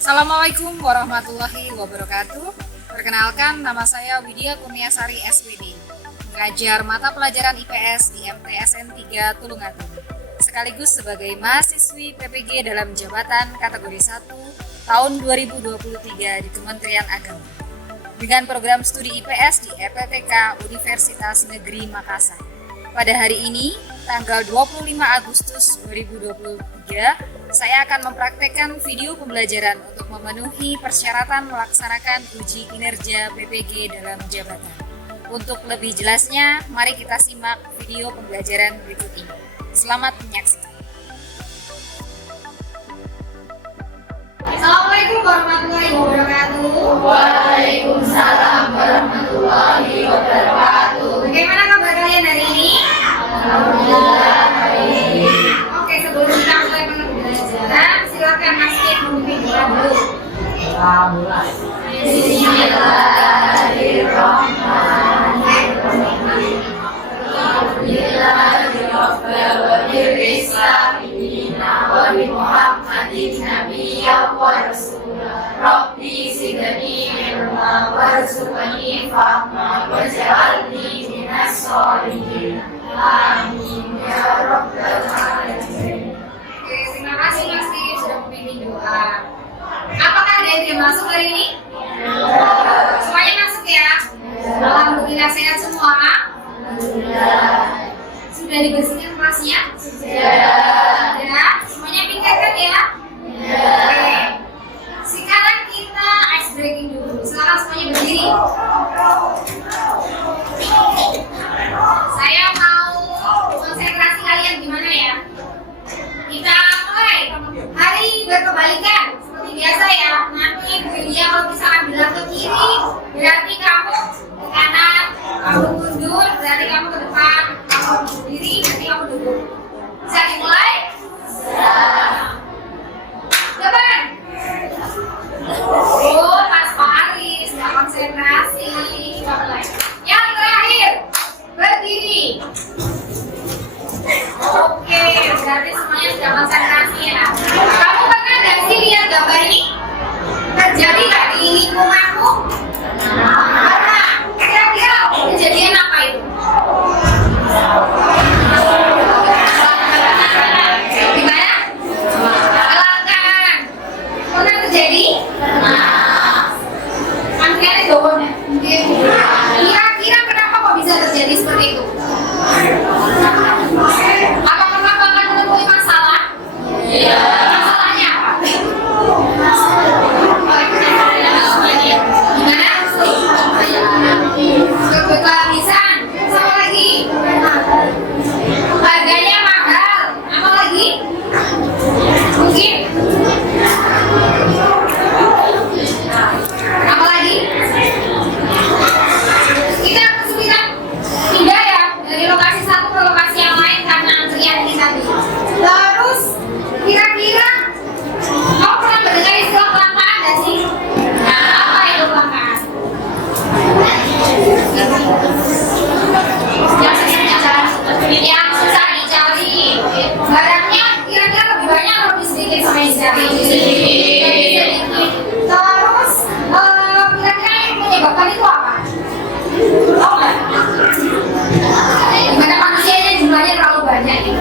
Assalamualaikum warahmatullahi wabarakatuh. Perkenalkan, nama saya Widya Kurniasari SPD, mengajar mata pelajaran IPS di MTSN 3 Tulungagung, sekaligus sebagai mahasiswi PPG dalam jabatan kategori 1 tahun 2023 di Kementerian Agama, dengan program studi IPS di EPTK Universitas Negeri Makassar. Pada hari ini, tanggal 25 Agustus 2023, saya akan mempraktekkan video pembelajaran untuk memenuhi persyaratan melaksanakan uji kinerja PPG dalam jabatan. Untuk lebih jelasnya, mari kita simak video pembelajaran berikut ini. Selamat menyaksikan. Assalamualaikum warahmatullahi wabarakatuh. Waalaikumsalam warahmatullahi wabarakatuh. Bagaimana kabar kalian hari ini? Alhamdulillah baik. Oke, sebelum kita mulai pembelajaran, silakan Mas Kit memimpin doa dulu. Bismillahirrahmanirrahim. Alhamdulillahirabbil alamin wa bi Muhammadin nabiyyan wa rasulah. Rabbi zidni ilma warzuqni fahma waj'alni minas sholihin. Amin ya rabbal alamin. Oke, terima kasih Mas Kit sudah memimpin doa. Apakah ada yang tidak masuk hari ini? Semuanya masuk ya? Alhamdulillah sehat semua. Sudah dibersihkan kelasnya? Sudah. Semuanya pintar kan ya? Oke. Sekarang kita ice breaking dulu. Sekarang semuanya berdiri. Saya mau konsentrasi kalian gimana ya? Kita mulai. Hari berkebalikan seperti biasa ya. Nanti dia kalau misalkan bilang ke kiri, berarti kamu ke kanan. Kamu mundur, berarti kamu ke depan. Kamu berdiri, berarti kamu duduk. Bisa dimulai? Depan. Oh, Mas Faris, nggak konsentrasi. Coba mulai. Yang terakhir, berdiri. Oke, berarti semuanya sudah konsentrasi ya. Kamu pernah nggak sih lihat gambar ini? Terjadi nggak di lingkunganmu? Pernah. Kira-kira kejadian apa itu? Gimana? Kecelakaan. Pernah terjadi? Antriannya doang ya? Kira-kira kenapa kok bisa terjadi seperti itu? Apa kenapa akan menemui masalah? Iya. Masalahnya apa? Gimana? Kebetulan sama lagi. Harganya mahal. Apa lagi? Mungkin? Apa lagi? Kita kesulitan pindah ya dari lokasi satu ke lokasi yang lain karena antrian ini tadi. Terus kira-kira kamu pernah mendengar istilah kelangkaan nggak sih? Nah, apa itu kelangkaan? Yang susah dicari. Barangnya kira-kira lebih banyak atau lebih sedikit sama yang dicari? Terus kira-kira yang menyebabkan itu apa? Tahu nggak? Gimana manusianya jumlahnya terlalu banyak ini?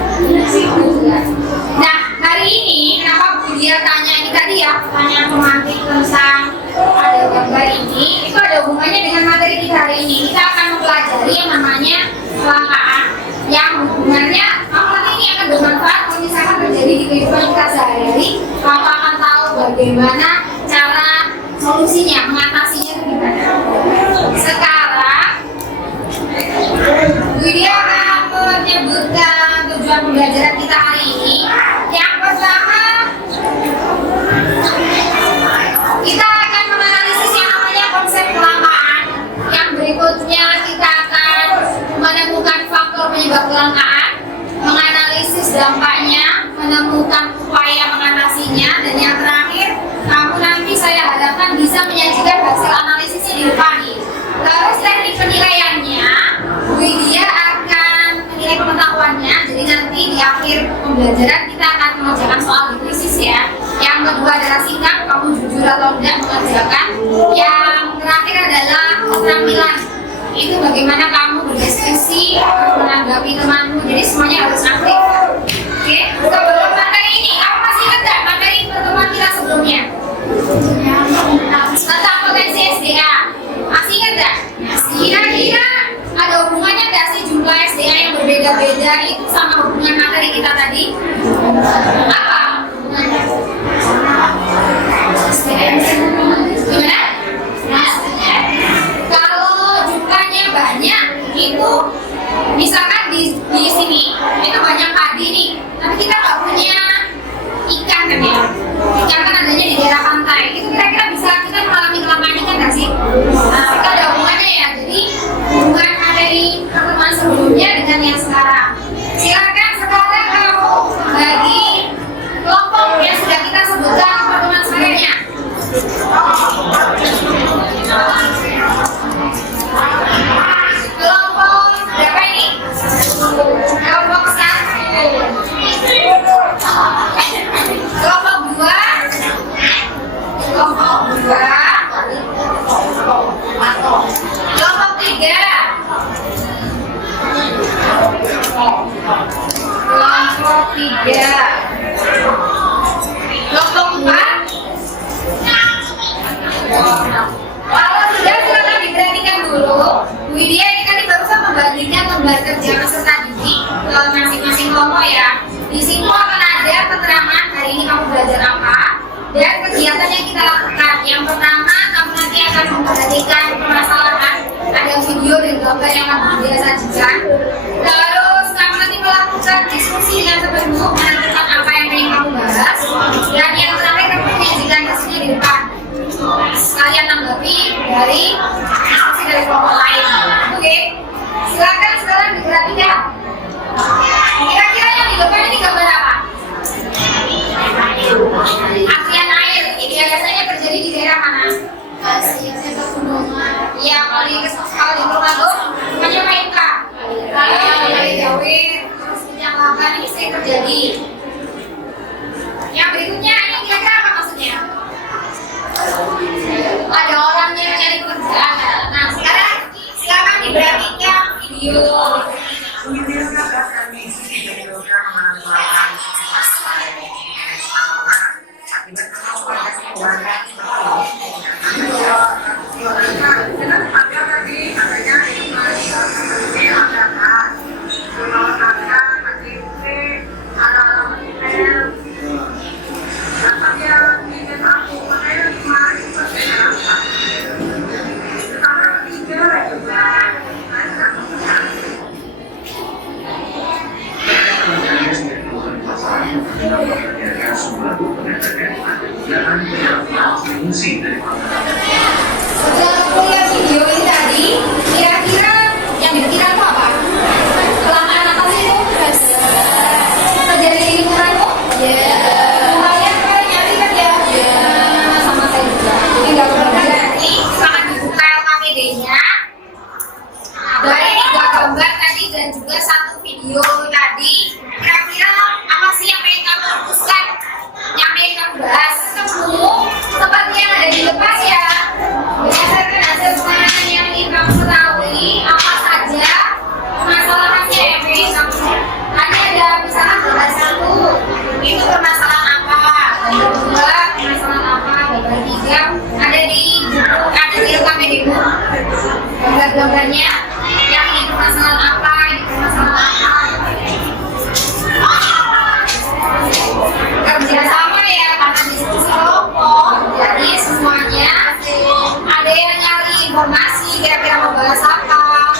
Nah, hari ini kenapa Bu Dia tanya ini tadi ya, pertanyaan pemantik tentang ada gambar ini, itu ada hubungannya dengan materi kita hari ini. Kita akan mempelajari yang namanya kelangkaan, yang hubungannya apalagi ini akan bermanfaat kalau misalkan terjadi di kehidupan kita sehari-hari. Kamu akan tahu bagaimana cara solusinya, mengatasinya itu gimana. Sekarang Bu Dia akan menyebutkan tujuan pembelajaran kita hari ini. Yang pertama, kita akan menganalisis yang namanya konsep kelangkaan. Yang berikutnya kita akan menemukan faktor penyebab kelangkaan, menganalisis dampaknya, menemukan upaya mengatasinya, dan yang terakhir, kamu nanti saya harapkan bisa menyajikan hasil analisisnya di depan ini. Terus teknik penilaiannya, Bu Dia akan menilai pengetahuannya, jadi nanti di di akhir pembelajaran kita akan mengerjakan soal analisis ya. Yang kedua adalah sikap, kamu jujur atau tidak mengerjakan. Yang terakhir adalah keterampilan. Itu bagaimana kamu berdiskusi, menanggapi temanmu. Jadi semuanya harus aktif. Oke, sebelum materi ini, aku masih ingat nggak materi pertemuan kita sebelumnya? Tentang potensi SDA. Masih ingat nggak? Kira-kira ada hubungannya nggak sih jumlah SDA yang berbeda-beda itu sama hubungan materi kita tadi? Apa? Gimana? Kalau jumlahnya banyak itu misalkan di sini itu banyak padi nih, tapi kita nggak punya ikan kan ya? Ikan kan adanya di daerah pantai. Itu kira-kira bisa kita mengalami kelangkaan ikan nggak sih? Nah, itu ada hubungannya ya. Jadi hubungan materi pertemuan sebelumnya dengan yang sekarang. Silakan sekarang kamu bagi kelompok yang sudah kita sebutkan pertemuan sebelumnya. Kelompok berapa ini? Kelompok 1. Kelompok 2. Kelompok 2. Kelompok 3. Kelompok 3. Kelompok 4. Kalau sudah silakan diperhatikan dulu. Bu Widya ini tadi barusan membagikan lembar kerja peserta didik ke masing-masing kelompok ya. Di situ akan ada keterangan hari ini kamu belajar apa dan kegiatan yang kita lakukan. Yang pertama, kamu nanti akan memperhatikan permasalahan, ada video dan gambar yang akan Widya sajikan. Terus kamu nanti melakukan diskusi dengan temanmu menentukan apa yang ingin kamu bahas. Dan yang terakhir kamu menyajikan hasilnya di depan. Sekalian tanggapi dari diskusi dari kelompok lain. Oke, silakan sekarang diperhatikan. Kira-kira yang di depan ini gambar apa? Apian air. Ini biasanya terjadi di daerah mana? Iya, kalau di Colorado namanya Maika. Dari Jawir, terus yang lapan ini sering terjadi. Yang berikutnya ini kira-kira apa maksudnya? Ada orang yang mencari pekerjaan. Nah, sekarang silakan diperhatikan video. Setelah melihat video ini tadi, kira-kira yang dipikiran itu apa? Kelangkaan apa sih itu? Terjadi di lingkunganmu? Lumayan kan nyari kan ya? Sama saya juga. Jadi nggak perlu berarti akan dibuka LKPD-nya. Dari 3 gambar tadi dan juga 1 video tadi, kira-kira apa sih yang pengen kamu fokuskan? Yang pengen kamu bahas? Ketemu seperti yang ada di depan ya. Berdasarkan hasil penelitian yang ingin kamu ketahui, apa saja permasalahannya yang pengen kamu. Tadi ada misalkan gambar 1, itu permasalahan apa? Gambar 2, permasalahan apa? Gambar 3, ada di LKPD-mu. Gambar-gambarnya yang ini permasalahan apa? Ini permasalahan apa? Kerja sama ya, karena diskusi kelompok. Jadi semuanya ada yang nyari informasi kira-kira mau bahas apa.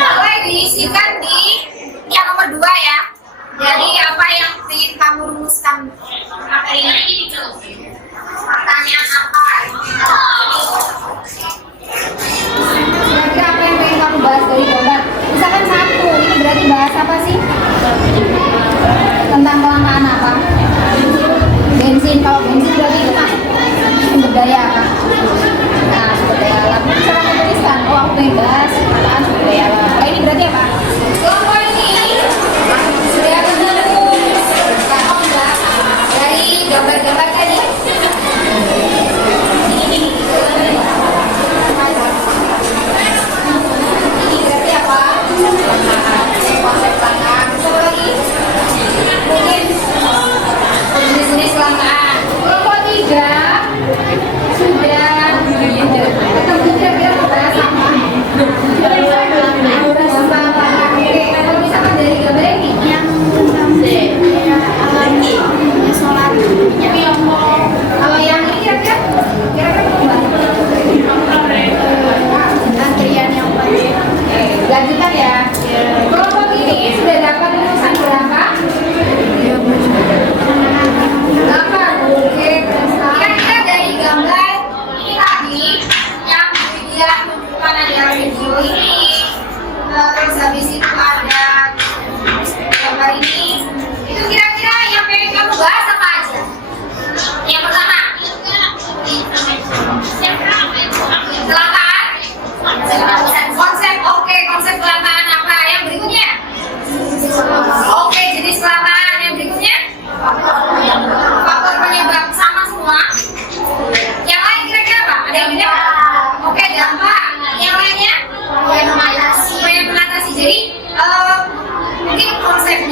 Boleh diisikan di yang nomor 2 ya. Jadi apa yang ingin kamu rumuskan materi ini? Pertanyaan apa? Kira-kira apa yang ingin kamu bahas dari gambar? Misalkan 1, ini berarti bahas apa sih? Tentang kelangkaan apa? Bensin. Kalau bensin berarti itu masuk sumber daya apa? Nah, sumber daya alam. Bisa kamu tuliskan, oh aku pengen bahas kelangkaan sumber daya alam. Ini berarti apa? Kelompok ini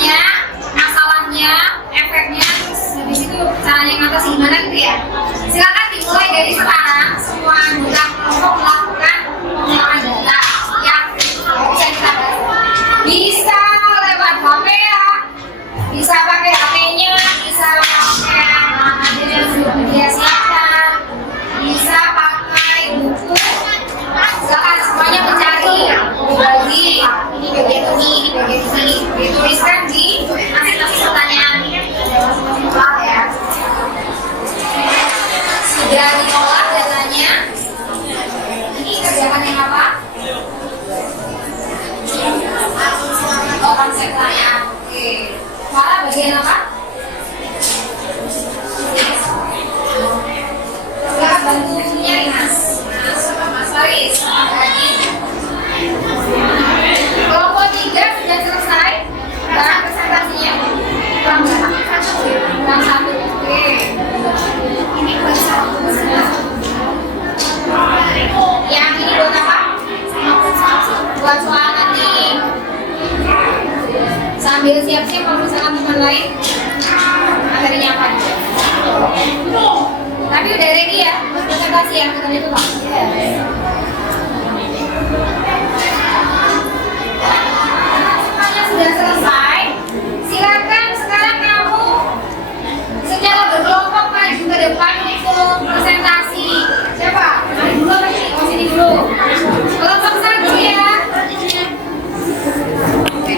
tujuannya, masalahnya, efeknya, terus habis itu caranya ngatasi gimana gitu ya. Silakan dimulai dari sekarang, semua anggota kelompok melakukan pengolahan data yang bisa kita bahas. Bisa lewat HP ya, bisa pakai HP-nya, bisa pakai yang sudah dia siapkan, bisa pakai buku. Silakan semuanya mencari, dibagi, ini bagian ini bagian ini, dituliskan di masing-masing pertanyaan. Ya. Sudah diolah datanya. Ini kerjakan yang apa? Oh, konsep pertanyaan. Oke. Farah bagian apa? Silakan bantu nyari Mas. Mas Faris. Kelompok 3 sudah selesai. Bahan presentasinya. Kurang satu. Oke. Ini buat satu. Yang ini buat apa? Buat soal nanti. Sambil siap-siap kalau misalkan teman lain materinya apa aja. Tapi udah ready ya buat presentasi yang kita itu Pak. Semuanya sudah selesai. Silakan sekarang kamu secara berkelompok maju ke depan untuk presentasi. Siapa? Mari dulu apa ini? Oh, sini dulu. Kelompok 1 ya. Oke.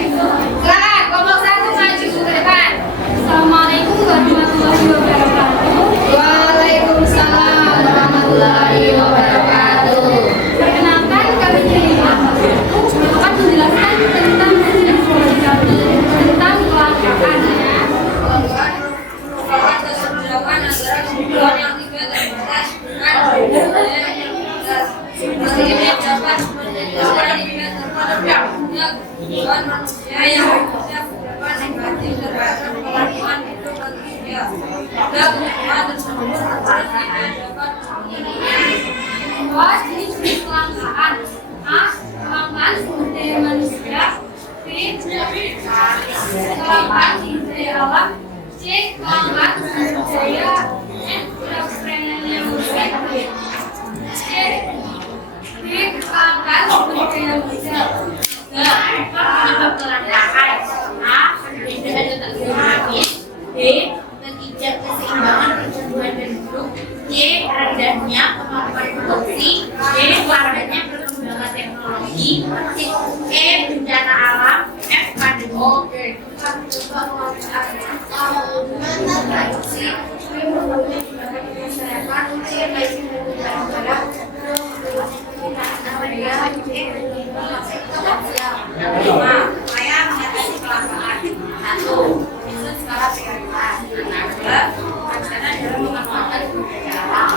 Silakan kelompok 1 maju ke depan. Assalamualaikum warahmatullahi wabarakatuh. Waalaikumsalam warahmatullahi wabarakatuh. Perkenalkan, kami dari kelompok 1 akan menjelaskan tentang informasi kami tentang kelangkaan. Bahwa jenis kelangkaan. A. Kelangkaan sumber daya manusia. B. Kelangkaan sumber daya alam. C. Kelangkaan sumber daya entrepreneurial manusia. C. D. Kelangkaan sumber daya manusia. Penyebab kelangkaan. A. Perbedaan letak geografis. B. Ketidakkeseimbangan pertumbuhan penduduk. C. Rendahnya kemampuan produksi. D. Lambatnya perkembangan teknologi. E. Bencana alam. F. Pandemi. Saya mengatasi kelangkaan. 1. Itu skala prioritas. 2. Rencana dalam memanfaatkan sumber daya alam.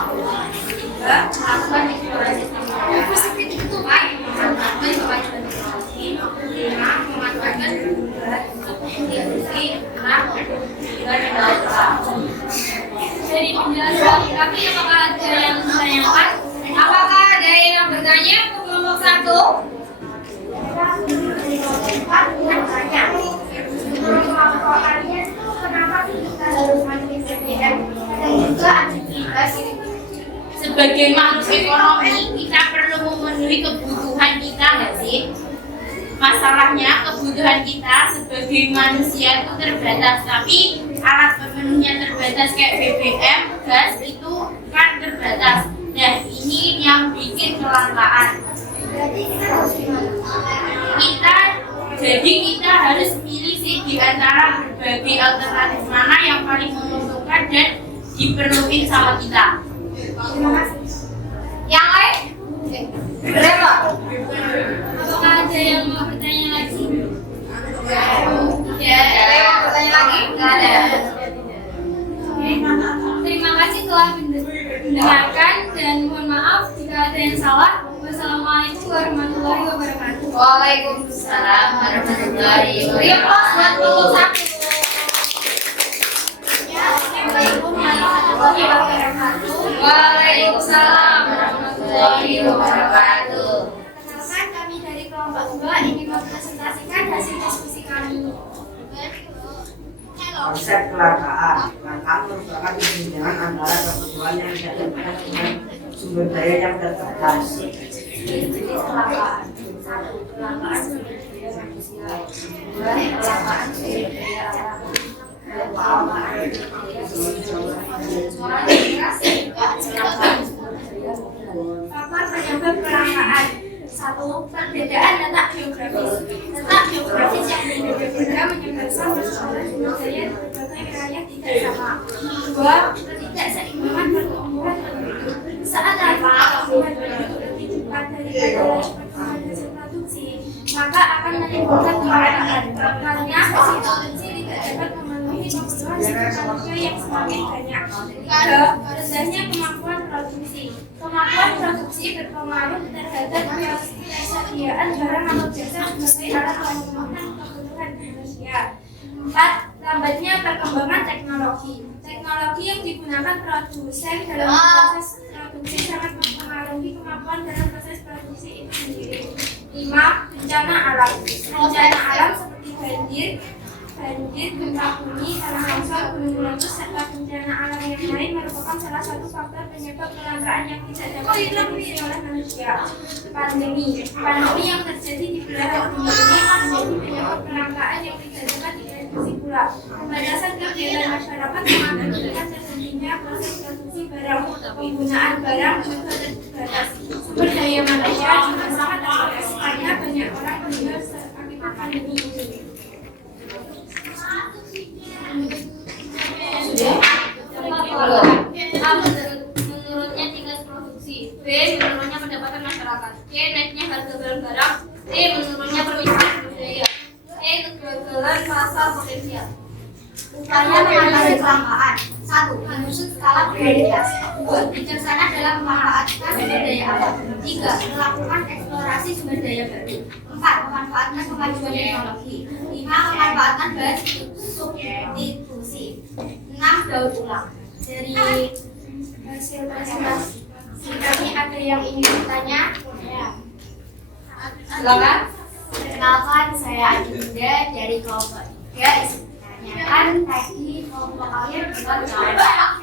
3. Melakukan eksplorasi sumber daya alam. 4. Memanfaatkan kemajuan teknologi. 5. Memanfaatkan perubahan untuk industri. 6. Dan Dari penjelasan kami, apakah ada yang ditanyakan? Apakah ada yang bertanya untuk kelompok 1? Kelangkaannya itu kenapa sih kita harus makin berbeda dan juga aktivitas ini? Sebagai makhluk ekonomi, kita perlu memenuhi kebutuhan kita, nggak sih? Masalahnya kebutuhan kita sebagai manusia itu terbatas, tapi alat pemenuhnya terbatas kayak BBM, gas itu kan terbatas. Nah, ini yang bikin kelangkaan. Berarti kita harus gimana? Kita harus milih sih di antara berbagai alternatif mana yang paling menguntungkan dan diperlukan sama kita. Terima kasih. Yang lain? Berapa? apakah ada yang mau bertanya lagi? Ya, ada yang mau bertanya lagi? Nggak ada. Oke. Terima kasih telah mendengarkan dan mohon maaf jika ada yang salah. Wassalamualaikum warahmatullahi wabarakatuh. Waalaikumsalam warahmatullahi wabarakatuh. Repost buat kelompok 1. Assalamualaikum warahmatullahi wabarakatuh. Waalaikumsalam warahmatullahi wabarakatuh. Perkenalkan, kami dari kelompok 2 ingin mempresentasikan hasil diskusi kami. Konsep kelangkaan. Kelangkaan merupakan kesenjangan antara kebutuhan yang tidak terpenuhi dengan sumber daya yang terbatas. Jenis kelangkaan. 1. Kelangkaan sumber daya manusia. 2. Kelangkaan sumber daya alam. 3. Kelangkaan faktor penyebab kelangkaan. 1. Perbedaan letak geografis. Letak geografis yang berbeda menyebabkan persoalan sumber daya di berbagai wilayah tidak sama. 2. Ketidakseimbangan pertumbuhan penduduk. Saat ada sumber penduduk lebih cepat daripada pertumbuhan hasil produksi, maka akan menimbulkan kelangkaan. Karena hasil produksi tidak dapat memenuhi kebutuhan manusia yang semakin banyak. 3. Rendahnya kemampuan produksi. Kemampuan produksi berpengaruh terhadap ketersediaan barang atau jasa sebagai alat pemenuhan kebutuhan manusia. 4. Lambatnya perkembangan teknologi. Teknologi yang digunakan produsen dalam proses produksi sangat mempengaruhi kemampuan dalam proses produksi itu sendiri. 5. Bencana alam. Bencana alam seperti banjir, gempa bumi, tanah longsor, gunung meletus, serta bencana alam yang lain merupakan salah satu faktor penyebab kelangkaan yang tidak dapat dideteksi oleh manusia. Pandemi yang terjadi di belahan dunia ini menjadi penyebab kelangkaan yang tidak dapat dideteksi pula. Pembatasan kegiatan masyarakat mengakibatkan terhentinya proses produksi barang, penggunaan barang juga terbatas. Sumber daya manusia juga sangat terbatas karena banyak orang meninggal akibat pandemi ini. A. Menurunnya tingkat produksi. B. Menurunnya pendapatan masyarakat. C. Naiknya harga barang-barang. D. Menurunnya permintaan budaya. E. Kegagalan pasar potensial. Upaya mengatasi kelangkaan. 1. Menyusun skala prioritas. 2. Bijaksana dalam memanfaatkan sumber daya alam. 3. Melakukan eksplorasi sumber daya baru. 4. Memanfaatkan kemajuan teknologi. 5. Memanfaatkan bahan substitusi. 6. Daur ulang. Dari hasil presentasi kami ada yang ingin bertanya? Silakan. Perkenalkan, saya Adinda dari kelompok 3. Kan tadi kelompok kalian bilang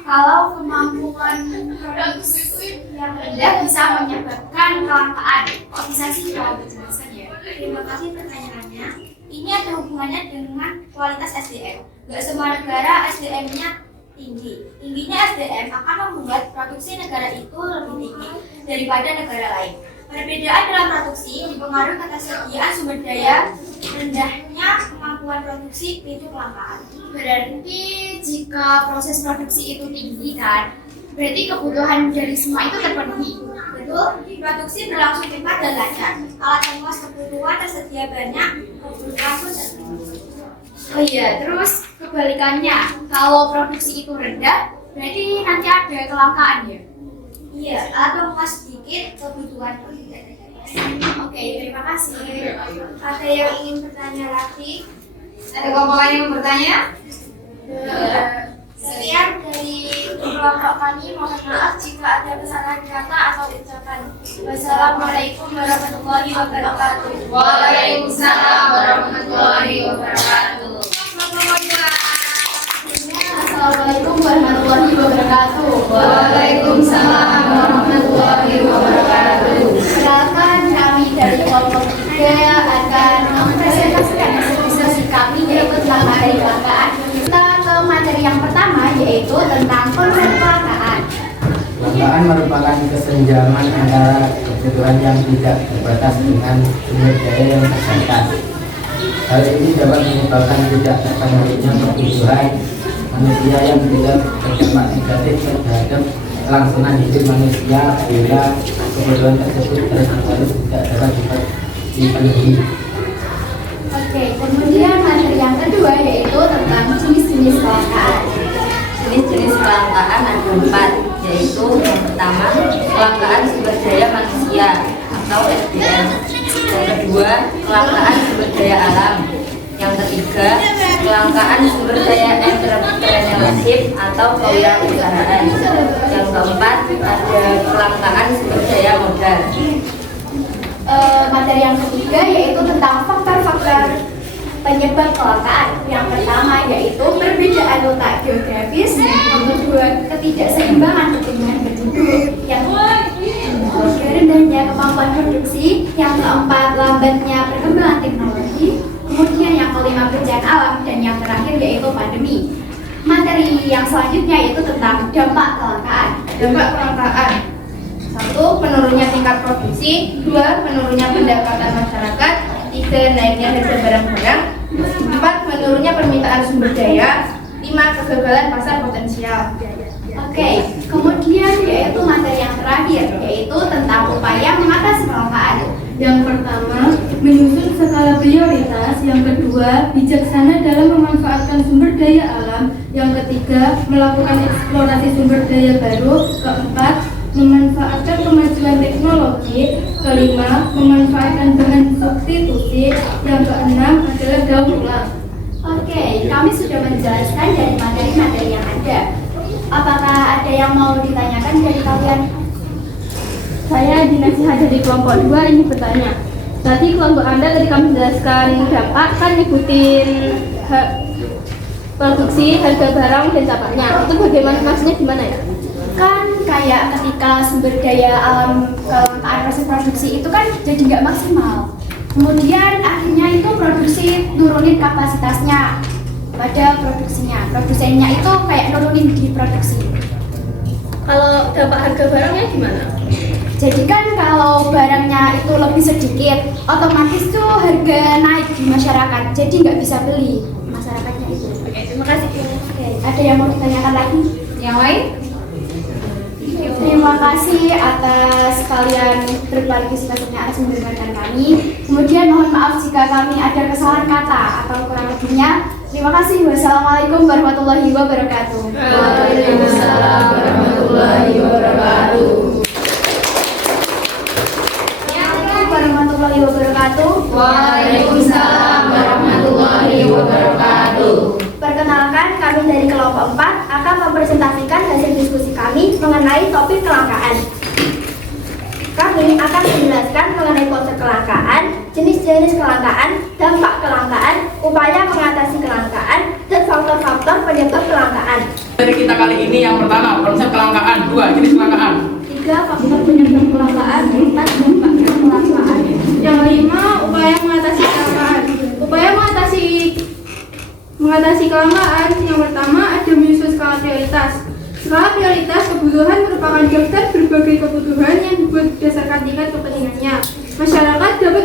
kalau kemampuan produksi yang rendah bisa menyebabkan kelangkaan. Kok bisa sih? Kalau dijelaskan ya. Terima kasih pertanyaannya. Ini ada hubungannya dengan kualitas SDM. Gak semua negara SDM-nya tinggi. Tingginya SDM akan membuat produksi negara itu lebih tinggi daripada negara lain. Perbedaan dalam produksi dipengaruhi ketersediaan sumber daya, rendahnya kemampuan produksi itu kelangkaan. Berarti jika proses produksi itu tinggi kan, berarti kebutuhan dari semua itu terpenuhi. Betul, produksi berlangsung cepat dan lancar. Alat pemuas kebutuhan tersedia banyak, kebutuhan pun terpenuhi. Oh iya, terus kebalikannya, kalau produksi itu rendah, berarti nanti ada kelangkaan ya? Iya, atau mas sedikit kebutuhan pun tidak ada. Oke, terima kasih. Ada yang ingin bertanya lagi? Ada kelompok lain yang bertanya? Sekian dari kelompok kami. Mohon maaf jika ada kesalahan kata atau ucapan. Wassalamualaikum warahmatullahi wabarakatuh. Waalaikumsalam warahmatullahi wabarakatuh. Assalamualaikum warahmatullahi wabarakatuh. Waalaikumsalam warahmatullahi wabarakatuh. Silakan kami dari kelompok 3 akan mempresentasikan diskusi kami yaitu tentang materi kelangkaan. Kita ke materi yang pertama yaitu tentang konsep kelangkaan. Kelangkaan merupakan kesenjangan antara kebutuhan yang tidak terbatas dengan sumber daya yang terbatas. Hal ini dapat menyebabkan tidak terpenuhinya kebutuhan manusia yang tidak berdampak negatif terhadap kelangsungan hidup manusia bila kebutuhan tersebut terus-menerus tidak dapat dipenuhi. Oke, kemudian materi yang kedua yaitu tentang jenis-jenis kelangkaan. Jenis-jenis kelangkaan ada 4, yaitu yang pertama kelangkaan sumber daya manusia atau SDM, yang kedua kelangkaan sumber daya alam, yang ketiga kelangkaan sumber daya entrepreneurship atau kewirausahaan, yang keempat ada kelangkaan sumber daya modal. Materi yang ketiga yaitu tentang faktor-faktor penyebab kelangkaan. Yang pertama yaitu perbedaan yang keempat lambatnya perkembangan teknologi, kemudian yang kelima bencana alam, dan yang terakhir yaitu pandemi. Materi yang selanjutnya yaitu tentang dampak kelangkaan. Dampak kelangkaan. 1. Menurunnya tingkat produksi. 2. Menurunnya pendapatan masyarakat. 3. Naiknya harga barang-barang. 4. Menurunnya permintaan sumber daya. 5. Kegagalan pasar potensial. Oke, kemudian yaitu materi yang terakhir yaitu tentang upaya mengatasi kelangkaan. Yang pertama, menyusun skala prioritas. Yang kedua, bijaksana dalam memanfaatkan sumber daya alam. Yang ketiga, melakukan eksplorasi sumber daya baru. Keempat, memanfaatkan kemajuan teknologi. Kelima, memanfaatkan bahan substitusi. Yang keenam adalah daur ulang. Oke, kami sudah menjelaskan dari materi-materi yang ada. Apakah ada yang mau ditanyakan dari kalian? Saya Dinasihat dari kelompok 2 ini bertanya. Tadi kelompok Anda tadi kami menjelaskan dampak kan ngikutin produksi, harga barang dan dampaknya. Itu bagaimana, maksudnya gimana ya? Kan kayak ketika sumber daya alam kelangkaan proses produksi itu kan jadi nggak maksimal. Kemudian akhirnya itu produksi nurunin kapasitasnya pada produksinya. Produsennya itu kayak nurunin di produksi. Kalau dampak harga barangnya gimana? Jadi kan kalau barangnya itu lebih sedikit, otomatis tuh harga naik di masyarakat. Jadi nggak bisa beli masyarakatnya itu. Oke, terima kasih. Oke, ada yang mau ditanyakan lagi? Yang lain? Terima kasih atas kalian berpartisipasinya atas mendengarkan kami. Kemudian mohon maaf jika kami ada kesalahan kata atau kurang lebihnya. Terima kasih. Wassalamualaikum warahmatullahi wabarakatuh. Waalaikumsalam warahmatullahi wabarakatuh. Warahmatullahi wabarakatuh. Waalaikumsalam warahmatullahi wabarakatuh. Perkenalkan, kami dari kelompok 4 akan mempresentasikan hasil diskusi kami mengenai topik kelangkaan. Kami akan menjelaskan mengenai konsep kelangkaan, jenis-jenis kelangkaan, dampak kelangkaan, upaya mengatasi kelangkaan, dan faktor-faktor penyebab kelangkaan. Dari kita kali ini yang pertama, konsep kelangkaan. 2. Jenis kelangkaan. 3. Faktor penyebab kelangkaan. 4. Dampak kelangkaan. Yang 5, upaya mengatasi kelangkaan. Upaya mengatasi kelangkaan yang pertama ada menyusun skala prioritas. Skala prioritas kebutuhan merupakan daftar berbagai kebutuhan yang dibuat berdasarkan tingkat kepentingannya. Masyarakat dapat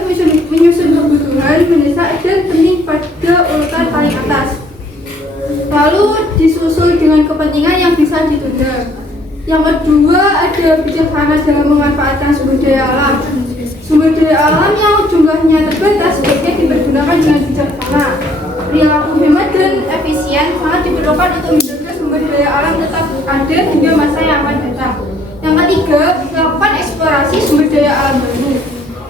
menyusun kebutuhan mendesak dan penting pada urutan paling atas, lalu disusul dengan kepentingan yang bisa ditunda. Yang kedua ada bijaksana dalam memanfaatkan sumber daya alam. Sumber daya alam yang jumlahnya terbatas sebaiknya dipergunakan dengan bijaksana. Perilaku hemat dan efisien sangat diperlukan untuk menjaga sumber daya alam tetap ada hingga masa yang akan datang. Yang ketiga, melakukan eksplorasi sumber daya alam baru.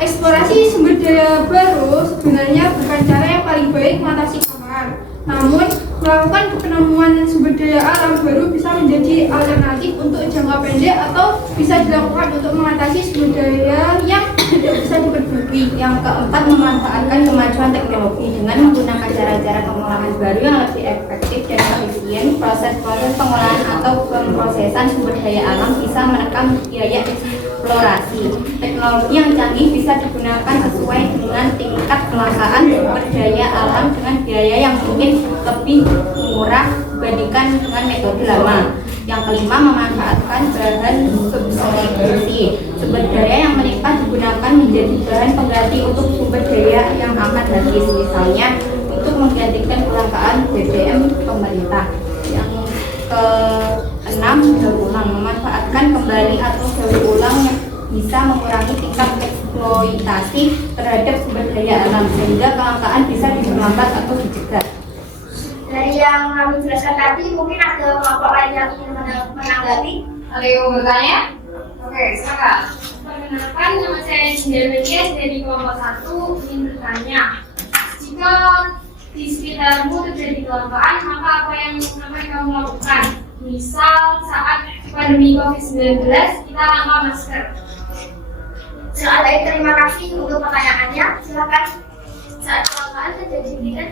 Eksplorasi sumber daya baru sebenarnya bukan cara yang paling baik mengatasi kelangkaan. Namun, melakukan penemuan sumber daya alam baru bisa menjadi alternatif untuk jangka pendek atau bisa dilakukan untuk mengatasi sumber daya yang tidak bisa diperbaiki. Yang keempat, memanfaatkan kemajuan teknologi dengan menggunakan cara-cara pengolahan baru yang lebih efektif dan efisien. Proses pengolahan atau pemrosesan sumber daya alam bisa menekan biaya eksplorasi. Teknologi yang canggih bisa digunakan sesuai dengan tingkat kelangkaan sumber daya alam dengan biaya yang mungkin lebih murah dibandingkan dengan metode lama. Yang kelima, memanfaatkan bahan substitusi. Sumber daya yang melimpah digunakan menjadi bahan pengganti untuk sumber daya yang akan habis, misalnya untuk menggantikan kelangkaan BBM pemerintah. Yang keenam, daur ulang. Memanfaatkan kembali atau daur ulang yang bisa mengurangi tingkat eksploitasi terhadap sumber daya alam sehingga kelangkaan bisa diperlambat atau dicegah. Dari yang kami jelaskan tadi, mungkin ada kelompok lain yang ingin menanggapi. Ada yang mau bertanya? Oke, silakan. Perkenalkan, nama saya Jinder Media dari kelompok 1 ingin bertanya. Jika di sekitarmu terjadi kelangkaan, maka apa yang kamu lakukan? Misal saat pandemi COVID-19 kita langka masker. Soal lain, terima kasih untuk pertanyaannya. Silakan. Saat kelangkaan terjadi kita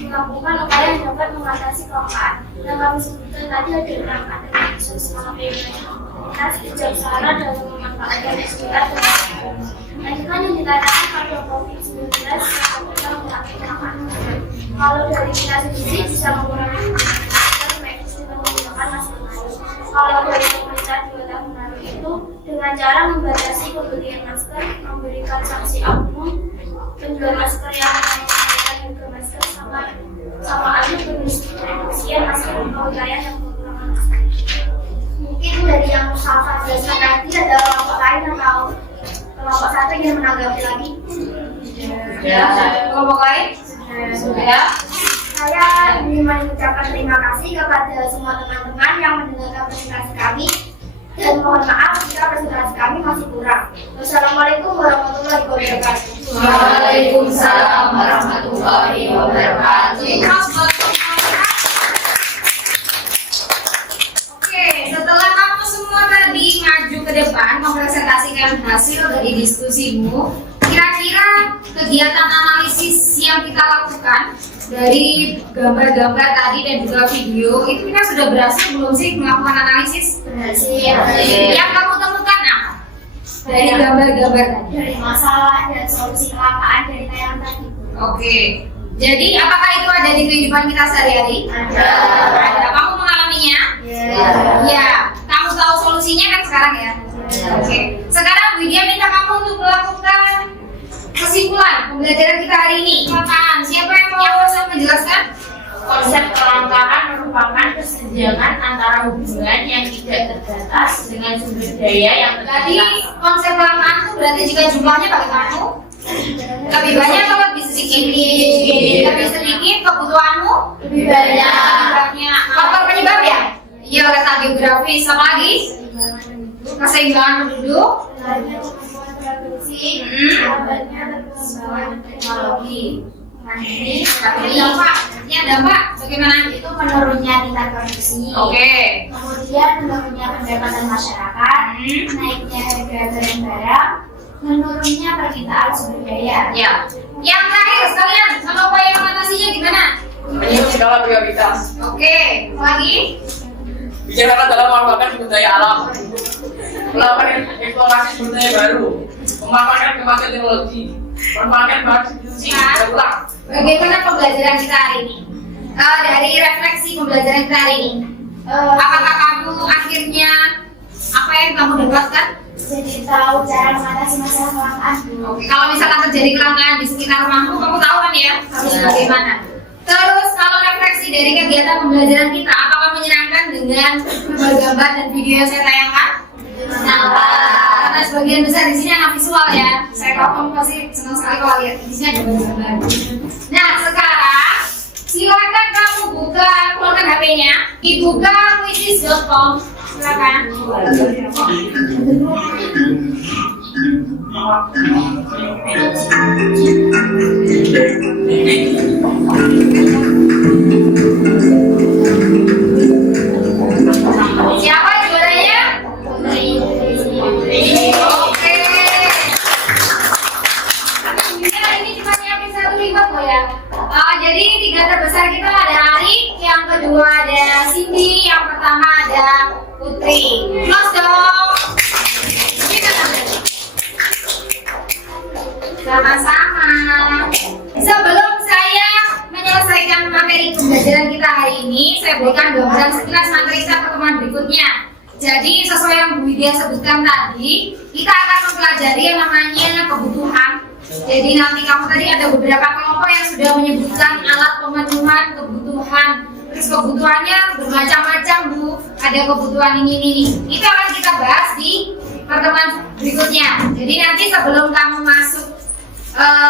melakukan upaya yang dapat mengatasi kelangkaan. Yang kami sebutkan tadi ada kelangkaan dari skala prioritas. cerdas, bijaksana dalam memanfaatkan SDM. Lanjutan yang dikatakan pada COVID-19 kita melakukan kalau dari kita sendiri bisa mengurangi medis dengan menggunakan masker. Kalau dari pemerintah juga telah menaruh itu dengan cara membatasi pembelian masker, memberikan sanksi oknum penjual masker yang menggunakan juga masker sama alih pendistribusian masker ke wilayah yang menggunakan masker. Mungkin dari yang Safa jelaskan tadi ada kelompok lain atau kelompok satu yang menanggapi lagi? Ya, kelompok lain? Sudah. Saya ingin mengucapkan terima kasih kepada semua teman-teman yang mendengarkan presentasi kami dan mohon maaf jika presentasi kami masih kurang. Wassalamualaikum warahmatullahi wabarakatuh. Waalaikumsalam warahmatullahi wabarakatuh. Oke, setelah kamu semua tadi maju ke depan mempresentasikan hasil dari diskusimu, kira-kira kegiatan analisis yang kita lakukan dari gambar-gambar tadi dan juga video itu kita sudah berhasil belum sih melakukan analisis? Berhasil. Yang kamu temukan apa? Dari gambar-gambar tadi. Dari masalah dan solusi kelangkaan dari tayangan tadi. Oke. Jadi apakah itu ada di kehidupan kita sehari-hari? Ada. Kamu mengalaminya? Ya. Kamu tahu solusinya kan sekarang ya? Oke. Sekarang Widya minta kamu untuk melakukan kesimpulan pembelajaran kita hari ini. Kelangkaan. Siapa yang mau menjelaskan? Konsep kelangkaan merupakan kesenjangan antara hubungan yang tidak terbatas dengan sumber daya yang Jadi terbatas. konsep kelangkaan itu berarti jika jumlahnya bagi kamu lebih banyak atau lebih sedikit? Lebih sedikit, kebutuhanmu Lebih banyak. Faktor penyebab ya? Iya, letak geografis. Apa lagi? Keseimbangan penduduk. produksi, lambatnya perkembangan teknologi. Ini dampak bagaimana? Itu menurunnya tingkat produksi. Oke. Kemudian menurunnya pendapatan masyarakat, naiknya harga barang-barang, menurunnya permintaan sumber daya. Ya. Yang terakhir sekalian, sama upaya mengatasinya gimana? Menurut skala prioritas. Oke. Lagi? Bicarakan dalam memanfaatkan sumber daya alam, melakukan eksplorasi sumber daya baru, memanfaatkan kemajuan teknologi, memanfaatkan bahan substitusi berulang. Bagaimana pembelajaran kita hari ini? Dari refleksi pembelajaran kita hari ini, apakah kamu akhirnya apa yang kamu dapatkan? Jadi tahu cara mengatasi masalah kelangkaan. Oke, kalau misalkan terjadi kelangkaan di sekitar rumahmu, kamu tahu kan ya harus bagaimana? Terus kalau refleksi dari kegiatan pembelajaran kita, apakah menyenangkan dengan gambar dan video yang saya tayangkan? Karena sebagian besar di sini anak visual ya. Saya tahu kamu pasti senang sekali kalau lihat di sini ada gambar. Nah sekarang silakan kamu buka, keluarkan HP-nya, dibuka quizzes.com. Silakan. Siapa juaranya? Oke. Ini cuma nyiapin satu ribet loh ya. Jadi tiga terbesar kita ada Ari, yang kedua ada Cindy, yang pertama ada Putri. Close dong. Sama-sama. Sebelum saya menyelesaikan materi pembelajaran kita hari ini, saya berikan gambaran sekilas materi kita pertemuan berikutnya. Jadi sesuai yang Bu Widya sebutkan tadi, kita akan mempelajari yang namanya kebutuhan. Jadi nanti kamu tadi ada beberapa kelompok yang sudah menyebutkan alat pemenuhan kebutuhan. Terus kebutuhannya bermacam-macam Bu. Ada kebutuhan ini. Itu akan kita bahas di pertemuan berikutnya. Jadi nanti sebelum kamu masuk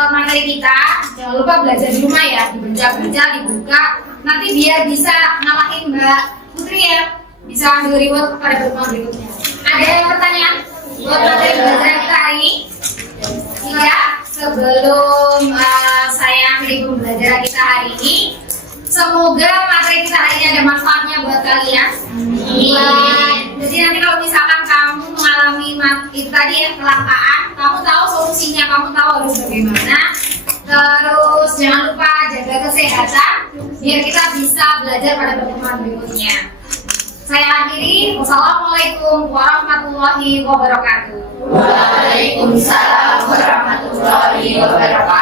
materi kita, jangan lupa belajar di rumah ya, dibaca-baca, dibuka. Nanti biar bisa ngalahin Mbak Putri ya, bisa ambil reward pada pertemuan berikutnya. Ada yang pertanyaan buat materi belajar kita hari ini? Iya, sebelum saya akhiri pembelajaran kita hari ini, semoga materi kita hari ini ada manfaatnya buat kalian. Jadi nanti kalau misalkan kamu mengalami itu tadi ya kelangkaan, kamu tahu solusinya, kamu tahu harus bagaimana. Terus jangan lupa jaga kesehatan biar kita bisa belajar pada pertemuan berikutnya. Saya akhiri. Wassalamualaikum warahmatullahi wabarakatuh. Waalaikumsalam warahmatullahi wabarakatuh.